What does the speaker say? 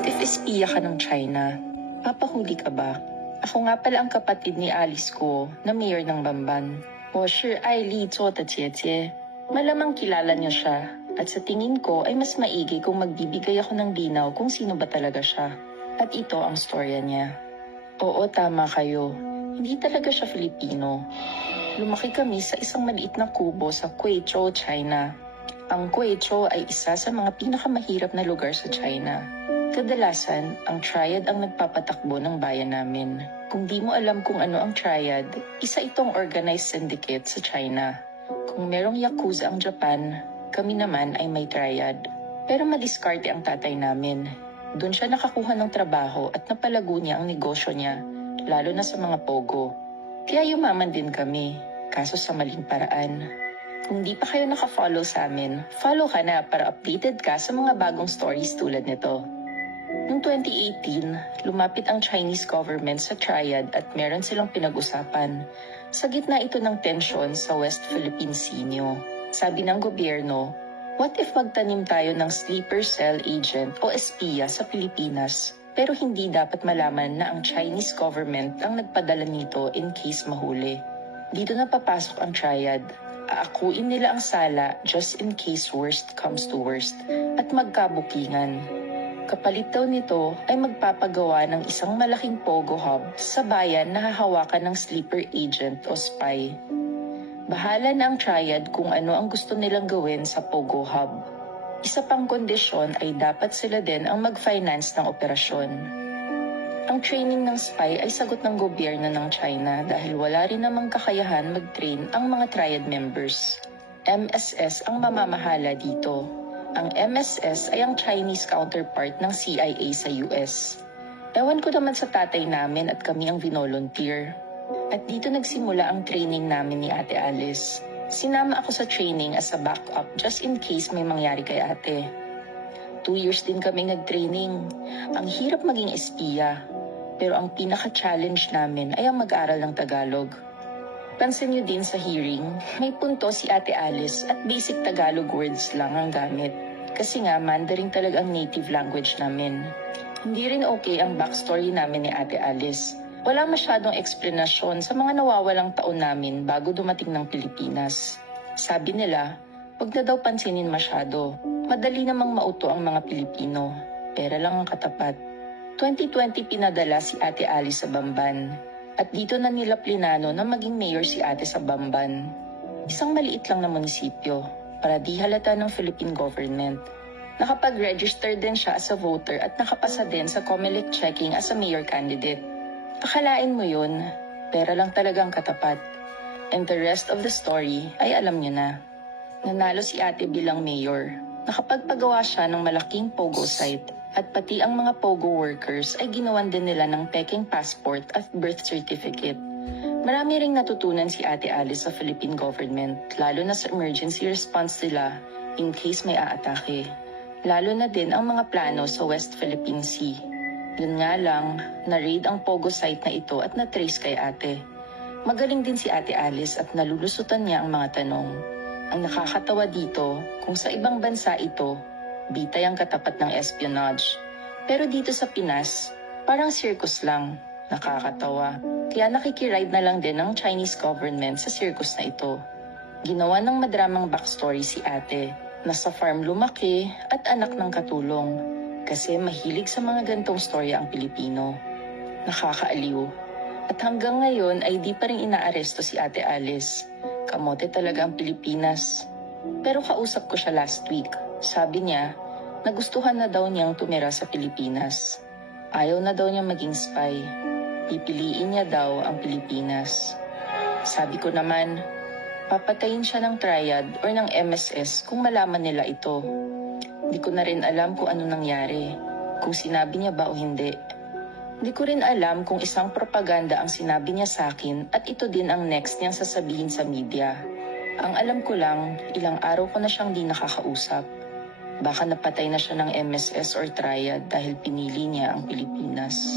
What if espiya ka ng China? Papahuli ka ba? Ako nga pala ang kapatid ni Alice ko na mayor ng Bamban. 我是艾丽做的姐姐. Malamang kilala niyo siya at sa tingin ko ay mas maigi kung magbibigay ako ng linaw kung sino ba talaga siya. At ito ang storya niya. Oo, tama kayo. Hindi talaga siya Filipino. Lumaki kami sa isang maliit na kubo sa Guizhou, China. Ang Guizhou ay isa sa mga pinakamahirap na lugar sa China. Kadalasan, ang triad ang nagpapatakbo ng bayan namin. Kung di mo alam kung ano ang triad, isa itong organized syndicate sa China. Kung merong yakuza ang Japan, kami naman ay may triad. Pero madiskarte ang tatay namin. Doon siya nakakuha ng trabaho at napalago niya ang negosyo niya, lalo na sa mga pogo. Kaya yumaman din kami, kaso sa maling paraan. Kung di pa kayo nakafollow sa amin, follow ka na para updated ka sa mga bagong stories tulad nito. Noong 2018, lumapit ang Chinese government sa triad at meron silang pinag-usapan. Sa gitna ito ng tensyon sa West Philippine Sea. Sabi ng gobyerno, what if magtanim tayo ng sleeper cell agent o espiya sa Pilipinas, pero hindi dapat malaman na ang Chinese government ang nagpadala nito in case mahuli. Dito na papasok ang triad. Aakuin nila ang sala just in case worst comes to worst at magkabukingan. Kapalit daw nito ay magpapagawa ng isang malaking pogo hub sa bayan na hahawakan ng sleeper agent o spy. Bahala na ang triad kung ano ang gusto nilang gawin sa pogo hub. Isa pang kondisyon ay dapat sila din ang mag-finance ng operasyon. Ang training ng spy ay sagot ng gobyerno ng China dahil wala rin namang kakayahan mag-train ang mga triad members. MSS ang mamamahala dito. Ang MSS ay ang Chinese counterpart ng CIA sa US. Ewan ko naman sa tatay namin at kami ang vinolunteer. At dito nagsimula ang training namin ni Ate Alice. Sinama ako sa training as a backup just in case may mangyari kay ate. 2 years din kami nag-training. Ang hirap maging espiya. Pero ang pinaka-challenge namin ay ang mag-aral ng Tagalog. Pansin niyo din sa hearing, may punto si Ate Alice at basic Tagalog words lang ang gamit. Kasi nga, Mandarin talaga ang native language namin. Hindi rin okay ang backstory namin ni Ate Alice. Wala masyadong eksplanasyon sa mga nawawalang taon namin bago dumating ng Pilipinas. Sabi nila, wag na daw pansinin masyado. Madali namang mauto ang mga Pilipino. Pera lang ang katapat. 2020 pinadala si Ate Alice sa Bamban. At dito na nila plinano na maging mayor si ate sa Bamban. Isang maliit lang na munisipyo para di halata ng Philippine government. Nakapag-register din siya as a voter at nakapasa din sa COMELEC checking as a mayor candidate. Akalain mo yun, pera lang talagang katapat. And the rest of the story ay alam niyo na. Nanalo si ate bilang mayor. Nakapagpagawa siya ng malaking pogo site. At pati ang mga pogo workers ay ginawan din nila ng peking passport at birth certificate. Marami ring natutunan si Ate Alice sa Philippine government, lalo na sa emergency response nila in case may aatake. Lalo na din ang mga plano sa West Philippine Sea. Yun nga lang, na-raid ang pogo site na ito at na-trace kay ate. Magaling din si Ate Alice at nalulusutan niya ang mga tanong. Ang nakakatawa dito, kung sa ibang bansa ito, bitay ang katapat ng espionage. Pero dito sa Pinas, parang circus lang. Nakakatawa. Kaya nakikiride na lang din ng Chinese government sa circus na ito. Ginawa ng madramang backstory si ate. Nasa farm lumaki at anak ng katulong. Kasi mahilig sa mga gantong storya ang Pilipino. Nakakaaliw. At hanggang ngayon ay di pa rin inaaresto si Ate Alice. Kamote talaga ang Pilipinas. Pero kausap ko siya last week. Sabi niya, nagustuhan na daw niyang tumira sa Pilipinas. Ayaw na daw niyang maging spy. Pipiliin niya daw ang Pilipinas. Sabi ko naman, papatayin siya ng triad or ng MSS kung malaman nila ito. Hindi ko na rin alam kung ano nangyari, kung sinabi niya ba o hindi. Hindi ko rin alam kung isang propaganda ang sinabi niya sa akin at ito din ang next niyang sasabihin sa media. Ang alam ko lang, ilang araw ko na siyang di nakakausap. Baka napatay na siya ng MSS or triad dahil pinili niya ang Pilipinas.